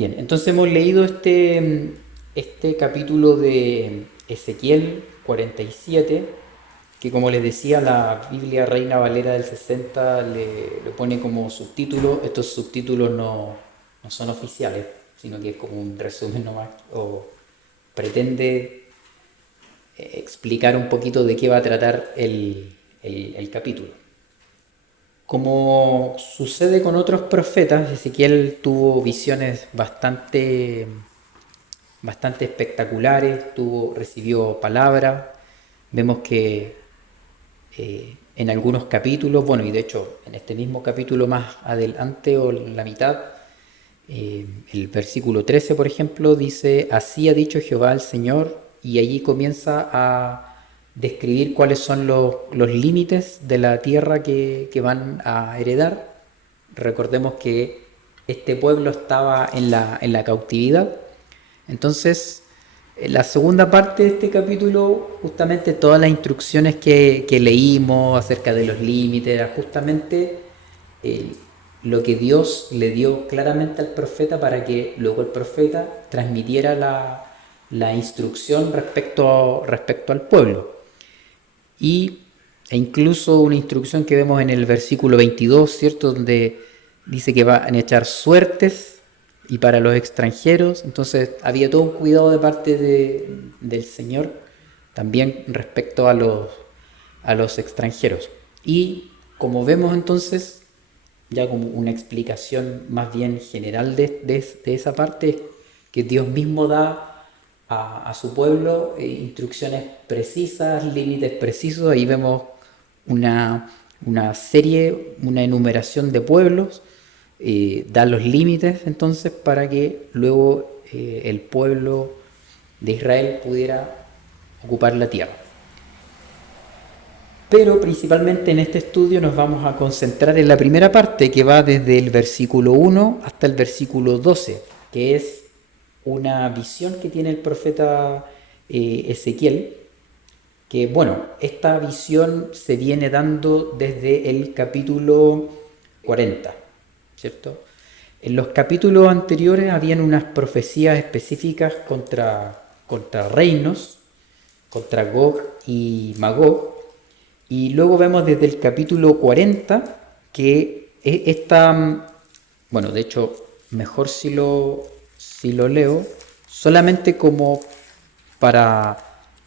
Bien, entonces hemos leído este capítulo de Ezequiel 47, que como les decía, la Biblia Reina Valera del 60 le pone como subtítulo. Estos subtítulos no son oficiales, sino que es como un resumen nomás, o pretende explicar un poquito de qué va a tratar el capítulo. Como sucede con otros profetas, Ezequiel tuvo visiones bastante espectaculares, recibió palabra. Vemos que en algunos capítulos, bueno, y de hecho en este mismo capítulo más adelante o en la mitad, el versículo 13, por ejemplo, dice: así ha dicho Jehová el Señor, y allí comienza a describir cuáles son los límites de la tierra que van a heredar. Recordemos que este pueblo estaba en la cautividad. Entonces, en la segunda parte de este capítulo, justamente todas las instrucciones que leímos acerca de los límites, era justamente eh, lo que Dios le dio claramente al profeta para que luego el profeta transmitiera la instrucción respecto al pueblo. Y, e incluso una instrucción que vemos en el versículo 22, ¿cierto? Donde dice que van a echar suertes y para los extranjeros. Entonces había todo un cuidado de parte del Señor también respecto a los extranjeros. Y como vemos entonces, ya como una explicación más bien general de esa parte, que Dios mismo da a su pueblo instrucciones precisas, límites precisos. Ahí vemos una serie, una enumeración de pueblos, da los límites entonces para que luego el pueblo de Israel pudiera ocupar la tierra. Pero principalmente en este estudio nos vamos a concentrar en la primera parte, que va desde el versículo 1 hasta el versículo 12, que es una visión que tiene el profeta Ezequiel, que bueno, esta visión se viene dando desde el capítulo 40, ¿cierto? En los capítulos anteriores habían unas profecías específicas contra reinos, contra Gog y Magog, y luego vemos desde el capítulo 40 que esta, bueno, de hecho, mejor si lo leo, solamente como para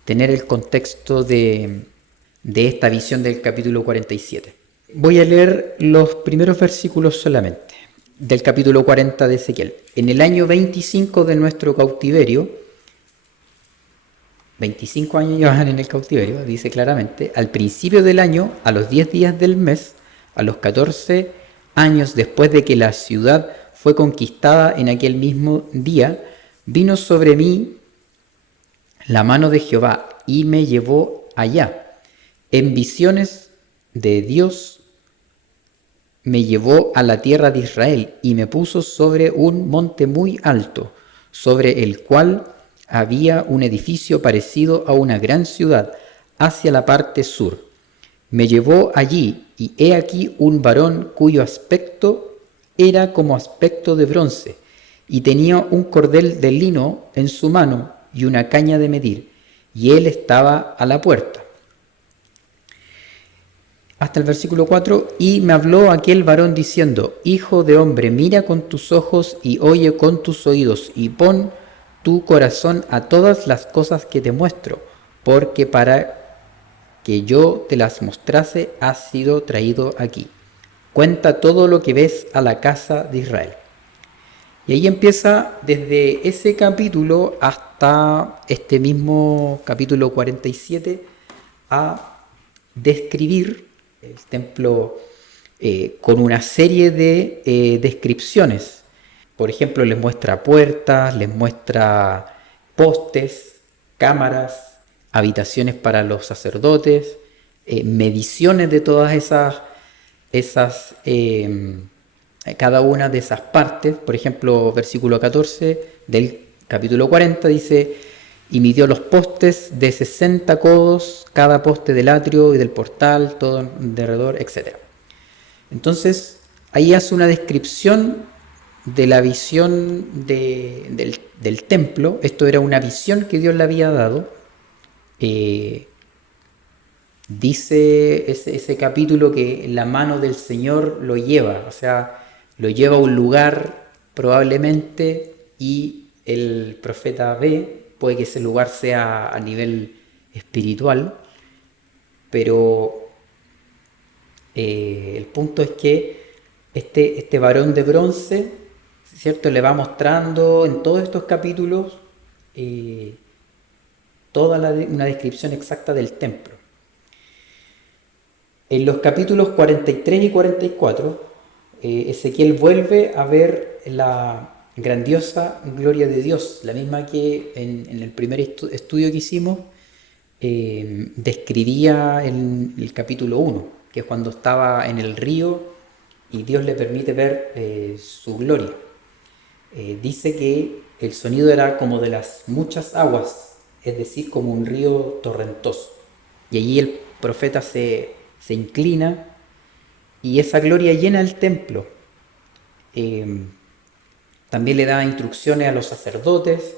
tener el contexto de esta visión del capítulo 47. Voy a leer los primeros versículos solamente del capítulo 40 de Ezequiel. En el año 25 de nuestro cautiverio, 25 años llevan en el cautiverio, dice claramente: al principio del año, a los 10 días del mes, a los 14 años después de que la ciudad fue conquistada, en aquel mismo día, vino sobre mí la mano de Jehová y me llevó allá. En visiones de Dios me llevó a la tierra de Israel y me puso sobre un monte muy alto, sobre el cual había un edificio parecido a una gran ciudad, hacia la parte sur. Me llevó allí, y he aquí un varón cuyo aspecto era como aspecto de bronce, y tenía un cordel de lino en su mano y una caña de medir, y él estaba a la puerta. Hasta el versículo 4, y me habló aquel varón diciendo: hijo de hombre, mira con tus ojos y oye con tus oídos, y pon tu corazón a todas las cosas que te muestro, porque para que yo te las mostrase has sido traído aquí. Cuenta todo lo que ves a la casa de Israel. Y ahí empieza desde ese capítulo hasta este mismo capítulo 47 a describir el templo con una serie de descripciones. Por ejemplo, les muestra puertas, les muestra postes, cámaras, habitaciones para los sacerdotes, mediciones de todas esas cada una de esas partes. Por ejemplo, versículo 14 del capítulo 40 dice: y midió los postes de 60 codos, cada poste del atrio y del portal, todo de alrededor, etc. Entonces, ahí hace una descripción de la visión del templo. Esto era una visión que Dios le había dado. Dice ese capítulo que la mano del Señor lo lleva, o sea, lo lleva a un lugar probablemente, y el profeta ve, puede que ese lugar sea a nivel espiritual, pero el punto es que este varón de bronce, ¿cierto?, le va mostrando en todos estos capítulos toda una descripción exacta del templo. En los capítulos 43 y 44, Ezequiel vuelve a ver la grandiosa gloria de Dios, la misma que en el primer estudio que hicimos describía en el capítulo 1, que es cuando estaba en el río y Dios le permite ver su gloria. Dice que el sonido era como de las muchas aguas, es decir, como un río torrentoso. Y allí el profeta se inclina y esa gloria llena el templo. También le da instrucciones a los sacerdotes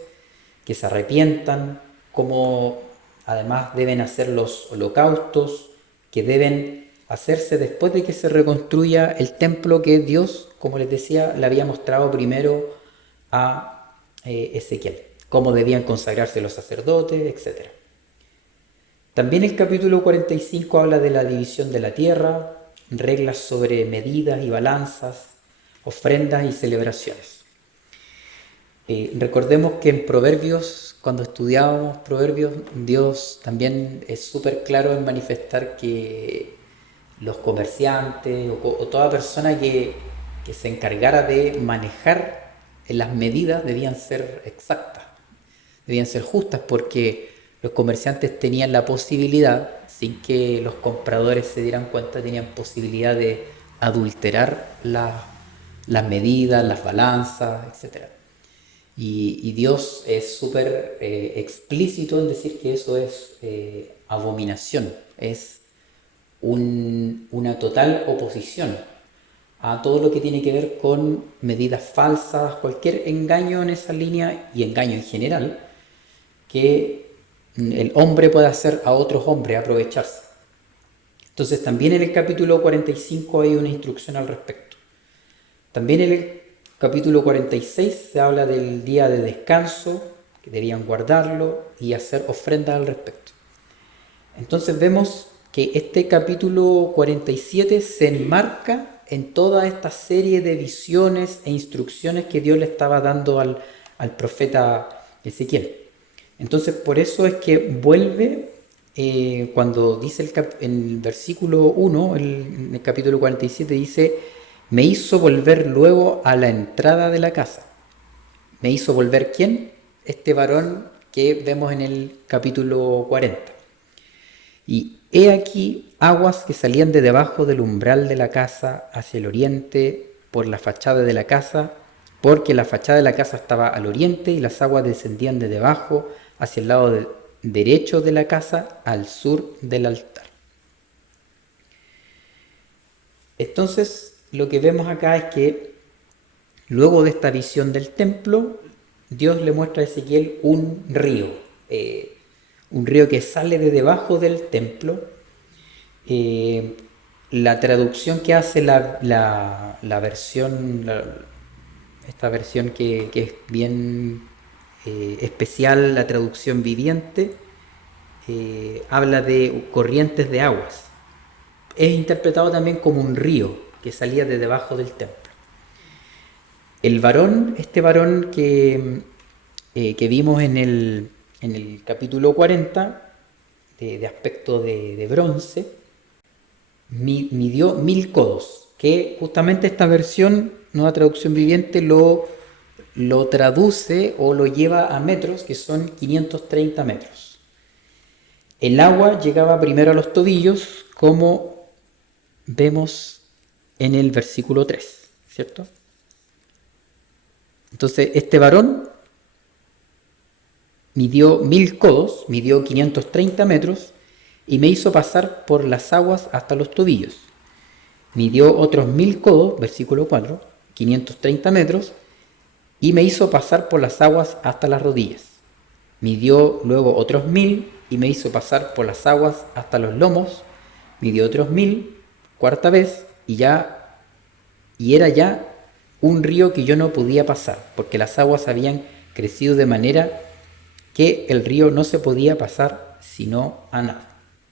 que se arrepientan, cómo además deben hacer los holocaustos, que deben hacerse después de que se reconstruya el templo que Dios, como les decía, le había mostrado primero a Ezequiel, cómo debían consagrarse los sacerdotes, etc. También el capítulo 45 habla de la división de la tierra, reglas sobre medidas y balanzas, ofrendas y celebraciones. Recordemos que en Proverbios, cuando estudiábamos Proverbios, Dios también es súper claro en manifestar que los comerciantes o toda persona que se encargara de manejar las medidas debían ser exactas, debían ser justas, porque los comerciantes tenían la posibilidad, sin que los compradores se dieran cuenta, tenían posibilidad de adulterar las medidas, las balanzas, etc. Y Dios es súper explícito en decir que eso es abominación, es una total oposición a todo lo que tiene que ver con medidas falsas, cualquier engaño en esa línea, y engaño en general, que el hombre puede hacer a otros hombres, aprovecharse. Entonces también en el capítulo 45 hay una instrucción al respecto. También en el capítulo 46 se habla del día de descanso, que debían guardarlo y hacer ofrendas al respecto. Entonces vemos que este capítulo 47 se enmarca en toda esta serie de visiones e instrucciones que Dios le estaba dando al profeta Ezequiel. Entonces por eso es que vuelve cuando dice en el versículo 1, en el capítulo 47 dice: me hizo volver luego a la entrada de la casa. ¿Me hizo volver quién? Este varón que vemos en el capítulo 40. Y he aquí aguas que salían de debajo del umbral de la casa hacia el oriente por la fachada de la casa, porque la fachada de la casa estaba al oriente y las aguas descendían de debajo hacia el lado derecho de la casa al sur del altar. Entonces lo que vemos acá es que luego de esta visión del templo, Dios le muestra a Ezequiel un río que sale de debajo del templo. La traducción que hace la versión, esta versión que es bien especial, la traducción viviente, habla de corrientes de aguas. Es interpretado también como un río que salía de debajo del templo. Este varón que vimos en el capítulo 40, de aspecto de bronce, midió 1000 codos, que justamente esta versión, nueva traducción viviente, lo traduce o lo lleva a metros, que son 530 metros. El agua llegaba primero a los tobillos, como vemos en el versículo 3, ¿cierto? Entonces este varón midió 1000 codos, midió 530 metros, y me hizo pasar por las aguas hasta los tobillos. Midió otros 1000 codos, versículo 4, 530 metros, y me hizo pasar por las aguas hasta las rodillas. Midió luego otros 1000 y me hizo pasar por las aguas hasta los lomos. Midió otros 1000, cuarta vez, y era ya un río que yo no podía pasar, porque las aguas habían crecido de manera que el río no se podía pasar sino a nada.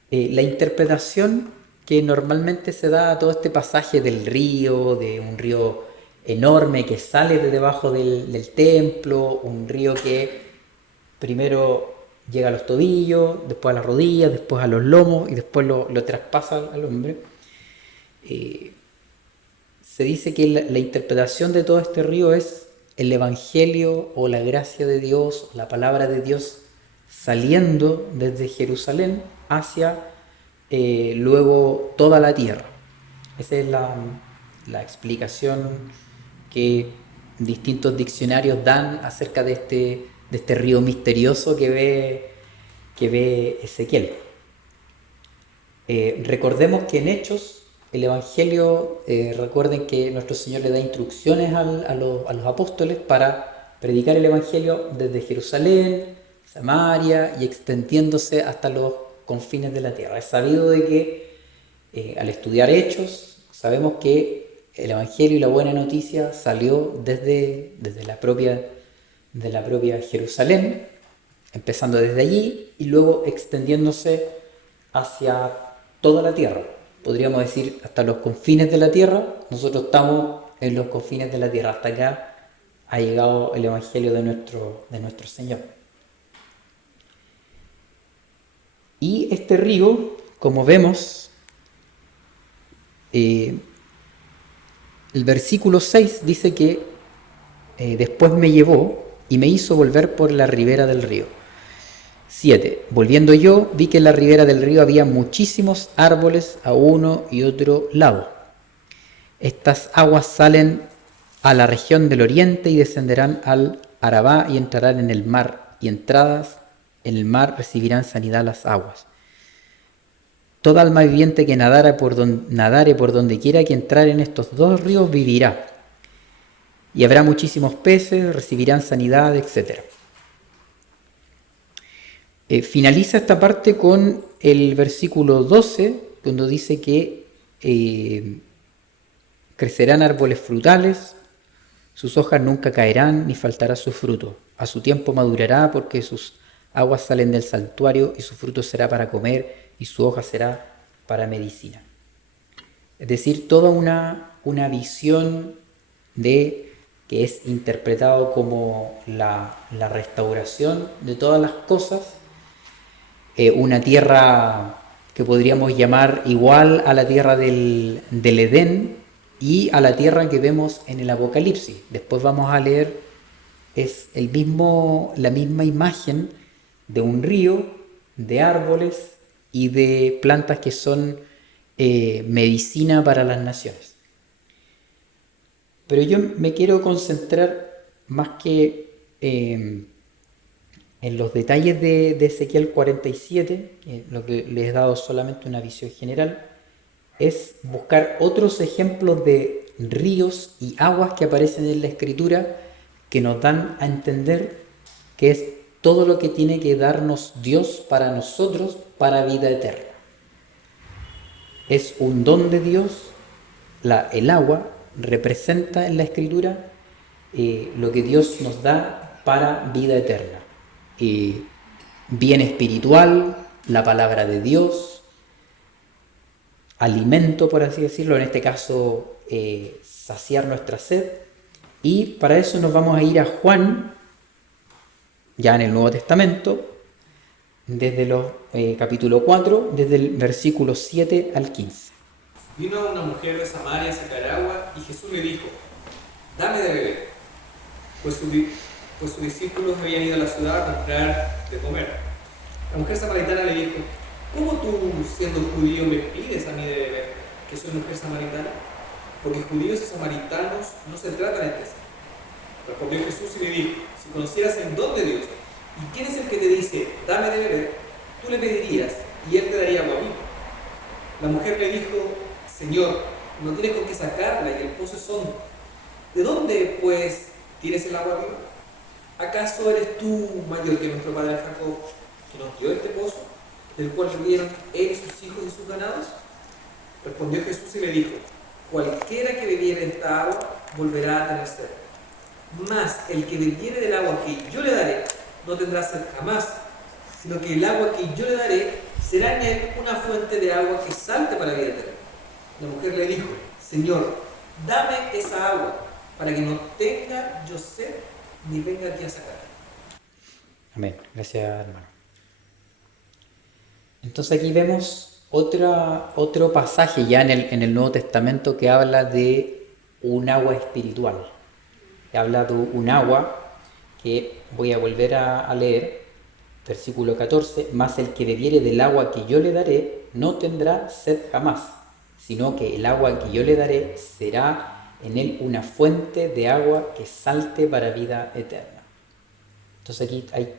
La interpretación que normalmente se da a todo este pasaje del río, de un río enorme que sale de debajo del templo, un río que primero llega a los tobillos, después a las rodillas, después a los lomos y después lo traspasa al hombre. Se dice que la interpretación de todo este río es el Evangelio o la gracia de Dios, la palabra de Dios saliendo desde Jerusalén hacia luego toda la tierra. Esa es la explicación que distintos diccionarios dan acerca de este río misterioso que ve Ezequiel. Recordemos que en Hechos el Evangelio, recuerden que nuestro Señor le da instrucciones a los apóstoles para predicar el Evangelio desde Jerusalén, Samaria y extendiéndose hasta los confines de la tierra. Es sabido de que al estudiar Hechos sabemos que el Evangelio y la buena noticia salió desde la propia Jerusalén, empezando desde allí y luego extendiéndose hacia toda la tierra. Podríamos decir hasta los confines de la tierra. Nosotros estamos en los confines de la tierra. Hasta acá ha llegado el Evangelio de nuestro Señor. Y este río, como vemos, el versículo 6 dice que después me llevó y me hizo volver por la ribera del río. 7. Volviendo yo, vi que en la ribera del río había muchísimos árboles a uno y otro lado. Estas aguas salen a la región del oriente y descenderán al Arabá y entrarán en el mar, y entradas en el mar recibirán sanidad las aguas. Toda alma viviente que nadare por donde quiera que entrar en estos dos ríos vivirá. Y habrá muchísimos peces, recibirán sanidad, etc. Finaliza esta parte con el versículo 12, cuando dice que crecerán árboles frutales, sus hojas nunca caerán, ni faltará su fruto. A su tiempo madurará, porque sus aguas salen del santuario, y su fruto será para comer, y su hoja será para medicina. Es decir, toda una visión que es interpretado como la restauración de todas las cosas, una tierra que podríamos llamar igual a la tierra del Edén y a la tierra que vemos en el Apocalipsis. Después vamos a leer, es la misma imagen de un río, de árboles y de plantas que son medicina para las naciones. Pero yo me quiero concentrar más que en los detalles de Ezequiel 47, lo que les he dado solamente una visión general, es buscar otros ejemplos de ríos y aguas que aparecen en la Escritura que nos dan a entender que es todo lo que tiene que darnos Dios para nosotros para vida eterna. Es un don de Dios. El agua representa en la Escritura lo que Dios nos da para vida eterna. Bien espiritual, la palabra de Dios, alimento, por así decirlo, en este caso saciar nuestra sed. Y para eso nos vamos a ir a Juan, ya en el Nuevo Testamento, desde los capítulo 4, desde el versículo 7 al 15. Vino una mujer de Samaria a sacar agua, y Jesús le dijo: dame de beber, pues sus discípulos habían ido a la ciudad a comprar de comer. La mujer samaritana le dijo: ¿cómo tú, siendo judío, me pides a mí de beber, que soy mujer samaritana? Porque judíos y samaritanos no se tratan entre sí. Respondió Jesús y le dijo: si conocieras el don de Dios, y quién es el que te dice, dame de beber, tú le pedirías, y él te daría agua viva. La mujer le dijo: Señor, no tienes con qué sacarla, y el pozo es hondo. ¿De dónde, pues, tienes el agua viva? ¿Acaso eres tú mayor que nuestro padre Jacob, que nos dio este pozo, del cual bebieron él y sus hijos y sus ganados? Respondió Jesús y le dijo: cualquiera que bebiere esta agua volverá a tener sed. Mas el que bebiere del agua que yo le daré no tendrá sed jamás, sino que el agua que yo le daré será en él una fuente de agua que salte para vida eterna. La mujer le dijo: Señor, dame esa agua, para que no tenga yo sed, ni venga aquí a sacar. Amén. Gracias, hermano. Entonces aquí vemos otro pasaje ya en el Nuevo Testamento que habla de un agua espiritual. Que habla de un agua que voy a volver a leer, versículo 14: mas el que bebiere del agua que yo le daré no tendrá sed jamás, sino que el agua que yo le daré será en él una fuente de agua que salte para vida eterna. Entonces aquí hay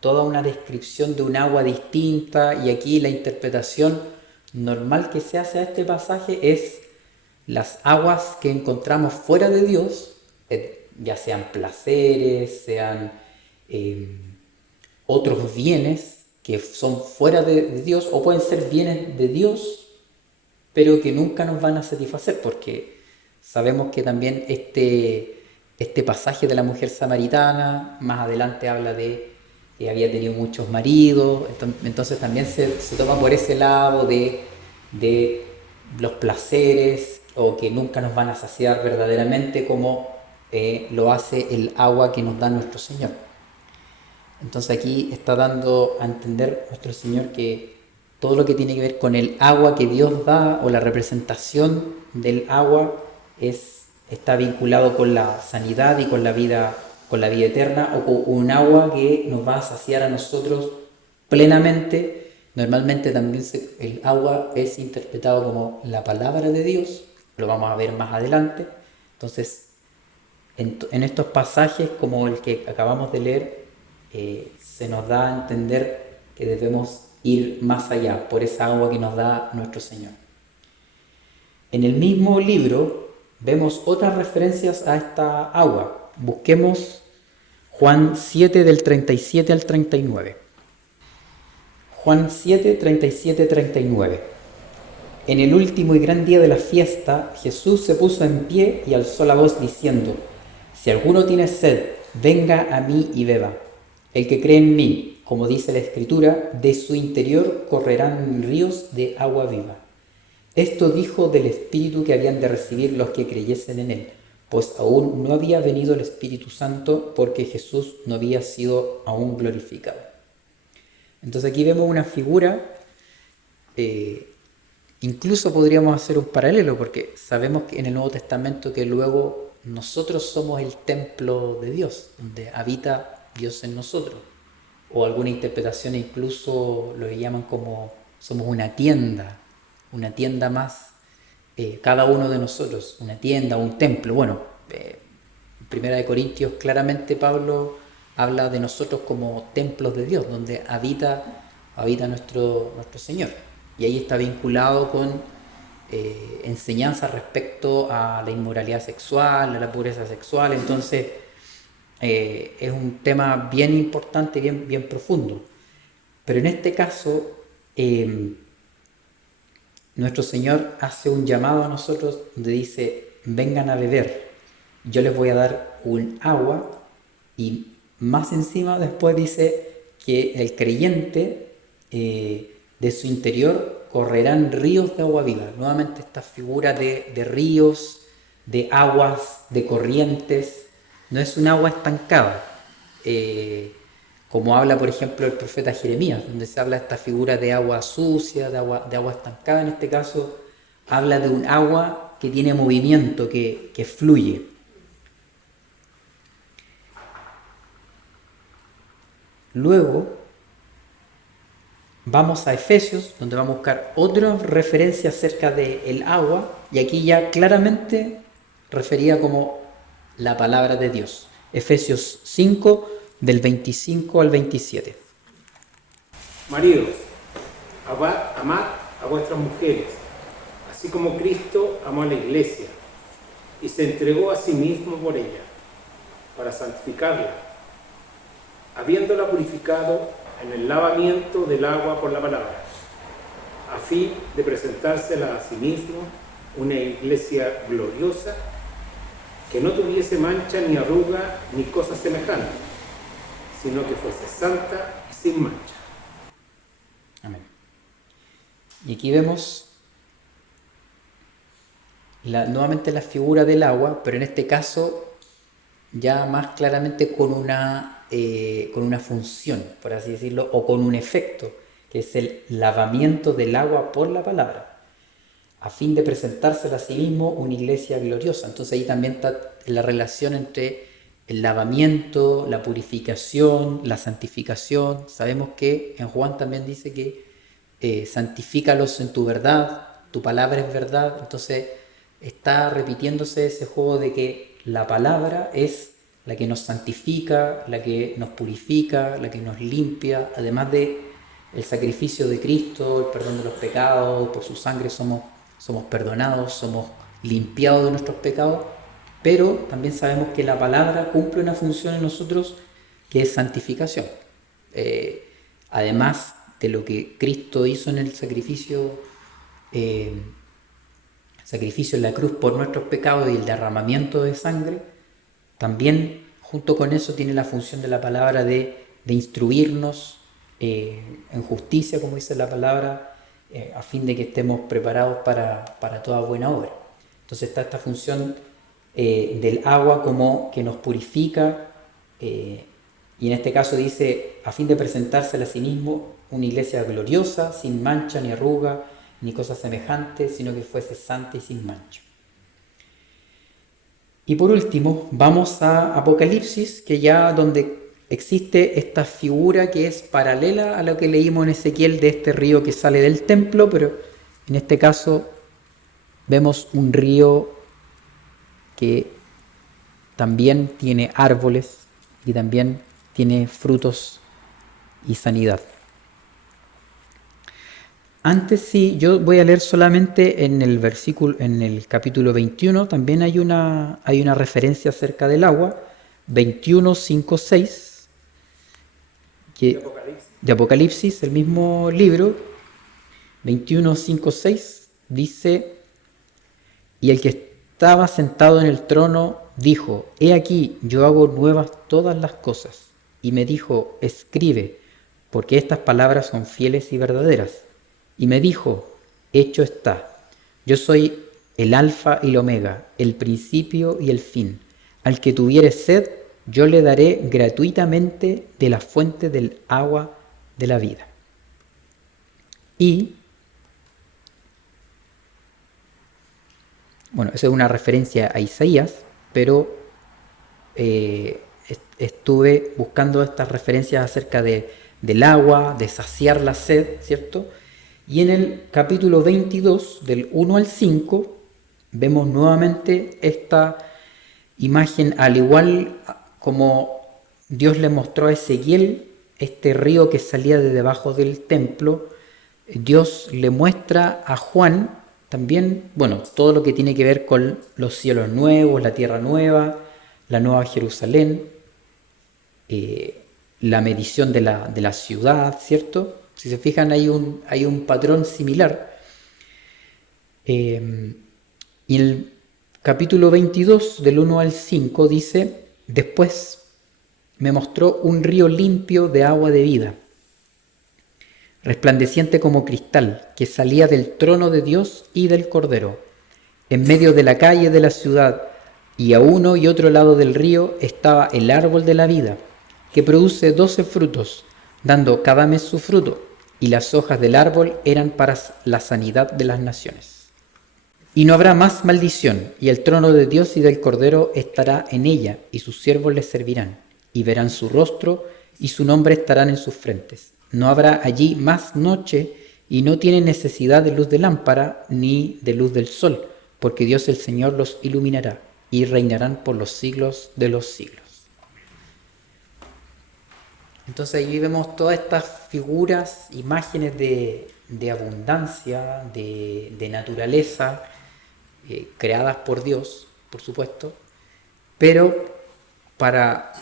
toda una descripción de un agua distinta, y aquí la interpretación normal que se hace a este pasaje es las aguas que encontramos fuera de Dios, ya sean placeres, sean otros bienes que son fuera de Dios, o pueden ser bienes de Dios, pero que nunca nos van a satisfacer, porque sabemos que también este pasaje de la mujer samaritana, más adelante habla de que había tenido muchos maridos, entonces también se toma por ese lado de los placeres, o que nunca nos van a saciar verdaderamente, como lo hace el agua que nos da nuestro Señor. Entonces aquí está dando a entender nuestro Señor que todo lo que tiene que ver con el agua que Dios da, o la representación del agua, está vinculado con la sanidad y con la vida eterna, o con un agua que nos va a saciar a nosotros plenamente. Normalmente también el agua es interpretado como la palabra de Dios, lo vamos a ver más adelante. Entonces, en estos pasajes como el que acabamos de leer, se nos da a entender que debemos ir más allá por esa agua que nos da nuestro Señor. En el mismo libro vemos otras referencias a esta agua. Busquemos Juan 7 del 37 al 39. Juan 7, 37, 39. En el último y gran día de la fiesta, Jesús se puso en pie y alzó la voz diciendo: si alguno tiene sed, venga a mí y beba. El que cree en mí, como dice la Escritura, de su interior correrán ríos de agua viva. Esto dijo del Espíritu que habían de recibir los que creyesen en él, pues aún no había venido el Espíritu Santo, porque Jesús no había sido aún glorificado. Entonces aquí vemos una figura, incluso podríamos hacer un paralelo, porque sabemos que en el Nuevo Testamento que luego nosotros somos el templo de Dios, donde habita Dios en nosotros. O alguna interpretación incluso lo llaman como somos una tienda más, cada uno de nosotros, una tienda, un templo. Bueno, en Primera de Corintios claramente Pablo habla de nosotros como templos de Dios, donde habita nuestro Señor. Y ahí está vinculado con enseñanzas respecto a la inmoralidad sexual, a la pureza sexual. Entonces es un tema bien importante, bien profundo. Pero en este caso, nuestro Señor hace un llamado a nosotros donde dice: vengan a beber, yo les voy a dar un agua. Y más encima después dice que el creyente, de su interior correrán ríos de agua viva. Nuevamente esta figura de ríos, de aguas, de corrientes. No es un agua estancada, como habla por ejemplo el profeta Jeremías, donde se habla de esta figura de agua sucia, de agua estancada. En este caso habla de un agua que tiene movimiento, que fluye. Luego vamos a Efesios, donde vamos a buscar otra referencia acerca del agua, y aquí ya claramente referida como la palabra de Dios. Efesios 5, del 25 al 27. Maridos, amad a vuestras mujeres, así como Cristo amó a la iglesia y se entregó a sí mismo por ella, para santificarla, habiéndola purificado en el lavamiento del agua por la palabra, a fin de presentársela a sí mismo una iglesia gloriosa, que no tuviese mancha ni arruga ni cosa semejante, sino que fuese santa y sin mancha. Amén. Y aquí vemos nuevamente la figura del agua, pero en este caso ya más claramente con una función, por así decirlo, o con un efecto, que es el lavamiento del agua por la palabra, a fin de presentársela a sí mismo una iglesia gloriosa. Entonces ahí también está la relación entre el lavamiento, la purificación, la santificación. Sabemos que en Juan también dice que santifícalos en tu verdad, tu palabra es verdad. Entonces está repitiéndose ese juego de que la palabra es la que nos santifica, la que nos purifica, la que nos limpia, además de el sacrificio de Cristo, el perdón de los pecados. Por su sangre somos perdonados, somos limpiados de nuestros pecados, pero también sabemos que la palabra cumple una función en nosotros que es santificación. Además de lo que Cristo hizo en el sacrificio en la cruz por nuestros pecados y el derramamiento de sangre, también junto con eso tiene la función de la palabra de instruirnos en justicia, como dice la palabra, a fin de que estemos preparados para toda buena obra. Entonces está esta función del agua como que nos purifica, y en este caso dice, a fin de presentársela a sí mismo una iglesia gloriosa, sin mancha ni arruga, ni cosa semejante, sino que fuese santa y sin mancha. Y por último, vamos a Apocalipsis, que ya donde existe esta figura que es paralela a lo que leímos en Ezequiel de este río que sale del templo, pero en este caso vemos un río que también tiene árboles y también tiene frutos y sanidad. Antes sí, yo voy a leer solamente en el capítulo 21, también hay una referencia acerca del agua, 21, 5, 6, de Apocalipsis, el mismo libro, 21, 5, 6, dice, y el que estaba sentado en el trono dijo, he aquí, yo hago nuevas todas las cosas, y me dijo, escribe, porque estas palabras son fieles y verdaderas. Y me dijo, hecho está, yo soy el alfa y el omega, el principio y el fin. Al que tuviere sed, yo le daré gratuitamente de la fuente del agua de la vida. Y, bueno, eso es una referencia a Isaías, pero estuve buscando estas referencias acerca del agua, de saciar la sed, ¿cierto? Y en el capítulo 22, del 1 al 5, vemos nuevamente esta imagen, al igual como Dios le mostró a Ezequiel este río que salía de debajo del templo. Dios le muestra a Juan también, bueno, todo lo que tiene que ver con los cielos nuevos, la tierra nueva, la nueva Jerusalén, la medición de la ciudad, ¿cierto? Si se fijan, hay un patrón similar. Y en el capítulo 22, del 1 al 5, dice, después me mostró un río limpio de agua de vida, resplandeciente como cristal, que salía del trono de Dios y del Cordero. En medio de la calle de la ciudad, y a uno y otro lado del río, estaba el árbol de la vida, que produce 12 frutos, dando cada mes su fruto, y las hojas del árbol eran para la sanidad de las naciones. Y no habrá más maldición, y el trono de Dios y del Cordero estará en ella, y sus siervos les servirán, y verán su rostro, y su nombre estarán en sus frentes. No habrá allí más noche, y no tienen necesidad de luz de lámpara, ni de luz del sol, porque Dios el Señor los iluminará, y reinarán por los siglos de los siglos. Entonces ahí vemos todas estas figuras, imágenes de abundancia, de naturaleza, creadas por Dios, por supuesto, pero para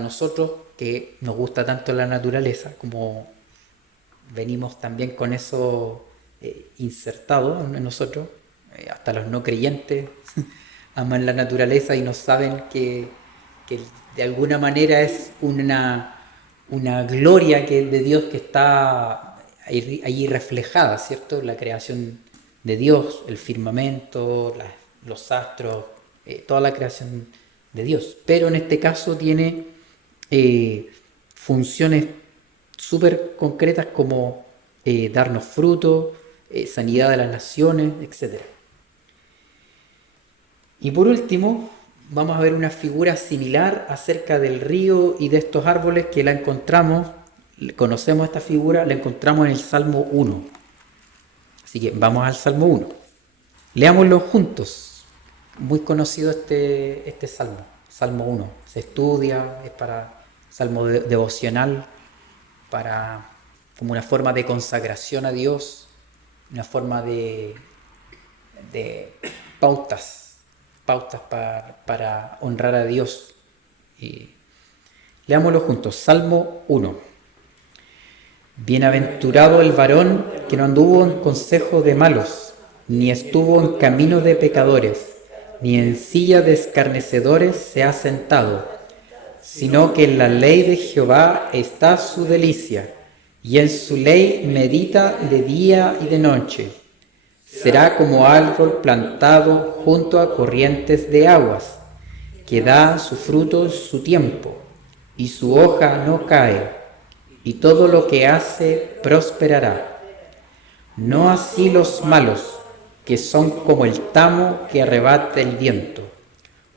nosotros que nos gusta tanto la naturaleza, como venimos también con eso insertado en nosotros, hasta los no creyentes aman la naturaleza y no saben que de alguna manera es una gloria de Dios que está ahí reflejada, ¿cierto? La creación de Dios, el firmamento, los astros, toda la creación de Dios. Pero en este caso tiene funciones súper concretas como darnos fruto, sanidad de las naciones, etc. Y por último, vamos a ver una figura similar acerca del río y de estos árboles que la encontramos, conocemos esta figura, la encontramos en el Salmo 1. Así que vamos al Salmo 1. Leámoslo juntos. Muy conocido este Salmo, Salmo 1. Se estudia, es para salmo devocional, como una forma de consagración a Dios, una forma de pautas para honrar a Dios. Y leámoslo juntos. Salmo 1. Bienaventurado el varón que no anduvo en consejo de malos, ni estuvo en camino de pecadores, ni en silla de escarnecedores se ha sentado, sino que en la ley de Jehová está su delicia, y en su ley medita de día y de noche. Será como árbol plantado junto a corrientes de aguas, que da su fruto en su tiempo, y su hoja no cae, y todo lo que hace prosperará. No así los malos, que son como el tamo que arrebata el viento.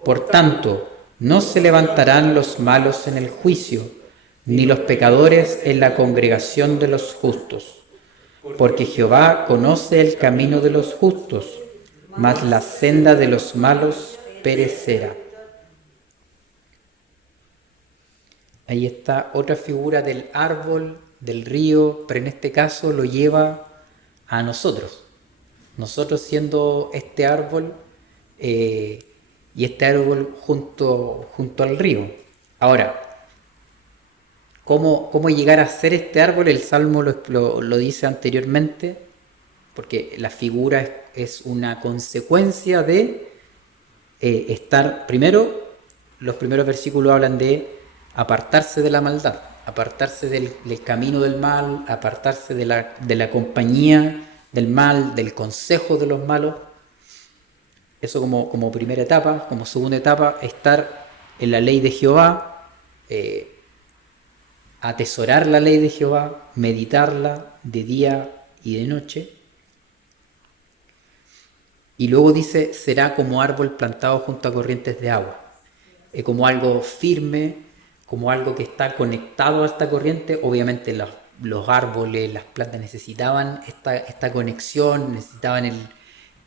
Por tanto, no se levantarán los malos en el juicio, ni los pecadores en la congregación de los justos. Porque Jehová conoce el camino de los justos, mas la senda de los malos perecerá. Ahí está otra figura del árbol, del río, pero en este caso lo lleva a nosotros. Nosotros siendo este árbol y este árbol junto al río. Ahora, ¿cómo llegar a ser este árbol? El Salmo lo dice anteriormente, porque la figura es una consecuencia de estar, primero, los primeros versículos hablan de apartarse de la maldad, apartarse del camino del mal, apartarse de la compañía del mal, del consejo de los malos. Eso como primera etapa. Como segunda etapa, estar en la ley de Jehová, atesorar la ley de Jehová, meditarla de día y de noche. Y luego dice, será como árbol plantado junto a corrientes de agua, como algo firme, como algo que está conectado a esta corriente. Obviamente los árboles, las plantas necesitaban esta conexión, necesitaban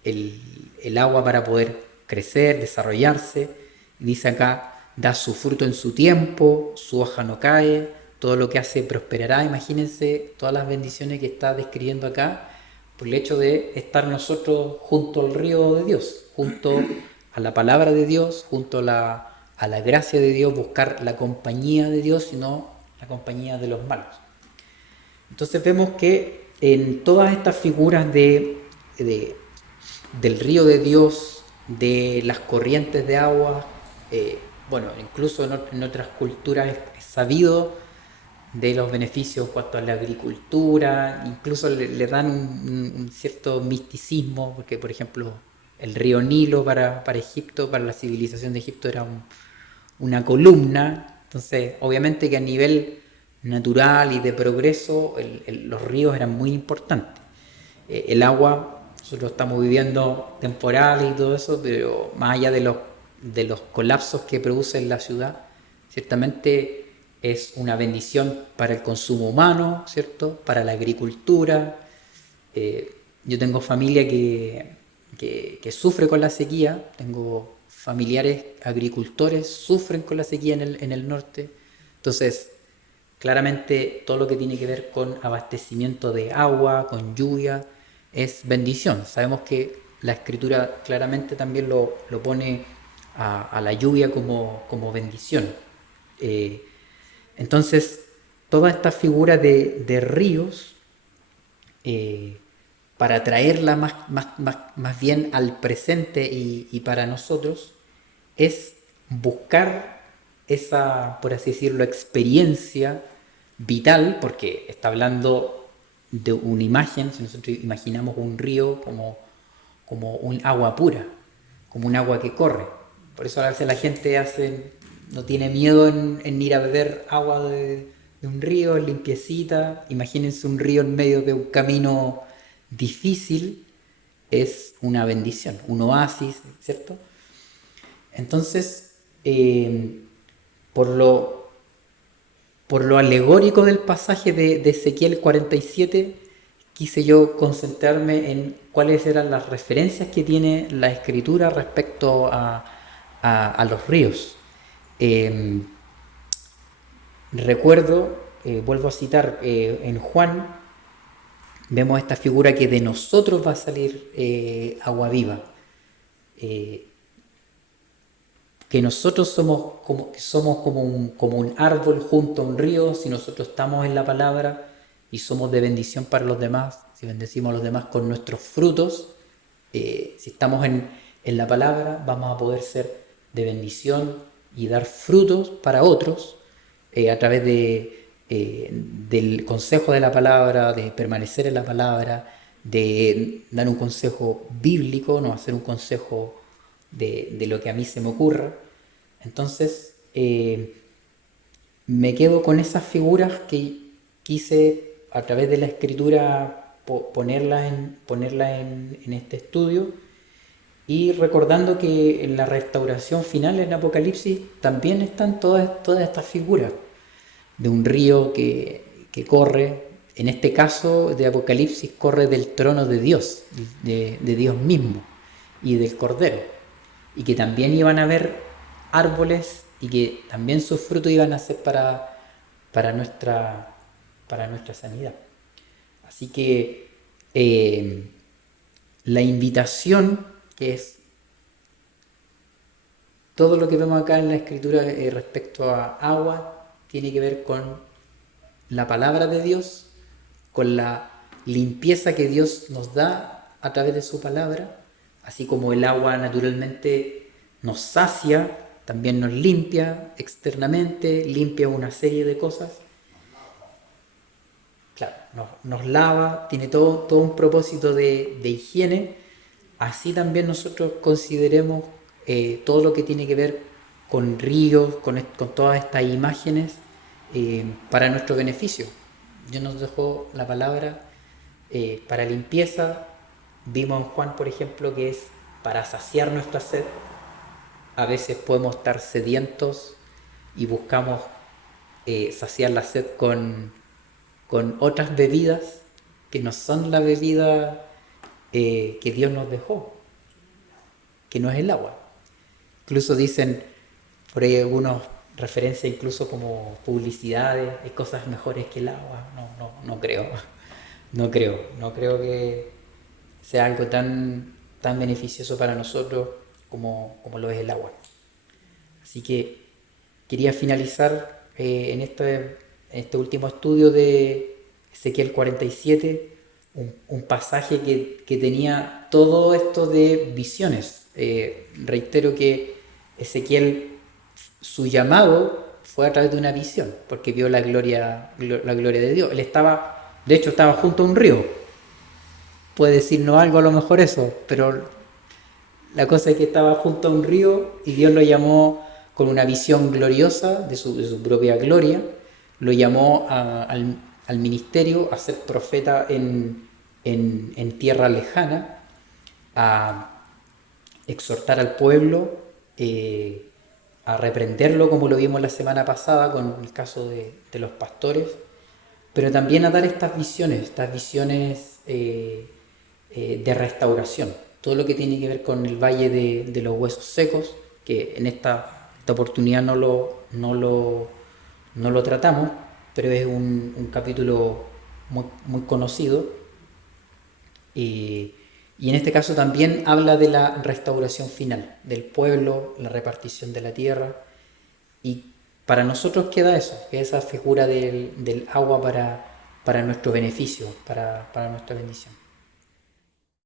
el agua para poder crecer, desarrollarse. Y dice acá, da su fruto en su tiempo, su hoja no cae, todo lo que hace prosperará. Imagínense todas las bendiciones que está describiendo acá por el hecho de estar nosotros junto al río de Dios, junto a la palabra de Dios, junto a la gracia de Dios, buscar la compañía de Dios y no la compañía de los malos. Entonces vemos que en todas estas figuras del río de Dios, de las corrientes de agua, incluso en otras culturas es sabido de los beneficios en cuanto a la agricultura, incluso le dan un cierto misticismo, porque por ejemplo el río Nilo para Egipto, para la civilización de Egipto era una columna. Entonces obviamente que a nivel natural y de progreso los ríos eran muy importantes. El agua, nosotros estamos viviendo temporales y todo eso, pero más allá de los colapsos que produce en la ciudad, ciertamente es una bendición para el consumo humano, ¿cierto? Para la agricultura. Yo tengo familia que sufre con la sequía, tengo familiares agricultores, sufren con la sequía en el norte. Entonces, claramente todo lo que tiene que ver con abastecimiento de agua, con lluvia, es bendición. Sabemos que la Escritura claramente también lo pone a la lluvia como bendición. Entonces, toda esta figura de ríos, para traerla más bien al presente y para nosotros, es buscar esa, por así decirlo, experiencia vital, porque está hablando de una imagen. Si nosotros imaginamos un río como un agua pura, como un agua que corre. Por eso a veces la gente no tiene miedo en ir a beber agua de un río, limpiecita. Imagínense un río en medio de un camino difícil, es una bendición, un oasis, ¿cierto? Entonces, por lo alegórico del pasaje de Ezequiel 47, quise yo concentrarme en cuáles eran las referencias que tiene la Escritura respecto a los ríos. Recuerdo, vuelvo a citar, en Juan vemos esta figura que de nosotros va a salir agua viva. Que nosotros somos como un árbol junto a un río. Si nosotros estamos en la palabra y somos de bendición para los demás, si bendecimos a los demás con nuestros frutos, si estamos en la palabra, vamos a poder ser de bendición y dar frutos para otros a través del consejo de la palabra, de permanecer en la palabra, de dar un consejo bíblico, no hacer un consejo de lo que a mí se me ocurra. Entonces, me quedo con esas figuras que quise a través de la Escritura ponerla en este estudio, y recordando que en la restauración final en Apocalipsis también están todas estas figuras de un río que corre. En este caso de Apocalipsis corre del trono de Dios, de Dios mismo y del Cordero, y que también iban a haber árboles y que también sus frutos iban a ser para nuestra sanidad. Así que la invitación, que es todo lo que vemos acá en la Escritura respecto a agua, tiene que ver con la palabra de Dios, con la limpieza que Dios nos da a través de su palabra. Así como el agua naturalmente nos sacia, también nos limpia externamente, limpia una serie de cosas. Claro, nos lava, tiene todo un propósito de higiene. Así también nosotros consideremos todo lo que tiene que ver con ríos, con todas estas imágenes, para nuestro beneficio. Dios nos dejó la palabra para limpieza. Vimos en Juan, por ejemplo, que es para saciar nuestra sed. A veces podemos estar sedientos y buscamos saciar la sed con otras bebidas que no son la bebida que Dios nos dejó, que no es el agua. Incluso dicen por ahí algunas referencias, incluso como publicidades, hay cosas mejores que el agua. No creo. No creo que sea algo tan beneficioso para nosotros como lo es el agua. Así que quería finalizar en este último estudio de Ezequiel 47, un pasaje que tenía todo esto de visiones. Reitero que Ezequiel, su llamado fue a través de una visión, porque vio la gloria de Dios. Él estaba junto a un río. Puede decirnos algo a lo mejor eso, pero la cosa es que estaba junto a un río y Dios lo llamó con una visión gloriosa de su propia gloria. Lo llamó al ministerio, a ser profeta en tierra lejana, a exhortar al pueblo, a reprenderlo, como lo vimos la semana pasada con el caso de los pastores, pero también a dar estas visiones de restauración. Todo lo que tiene que ver con el valle de los huesos secos, que en esta oportunidad no lo tratamos, pero es un capítulo muy conocido. Y Y en este caso también habla de la restauración final del pueblo, la repartición de la tierra. Y para nosotros queda eso, que esa figura del agua para nuestro beneficio, para nuestra bendición.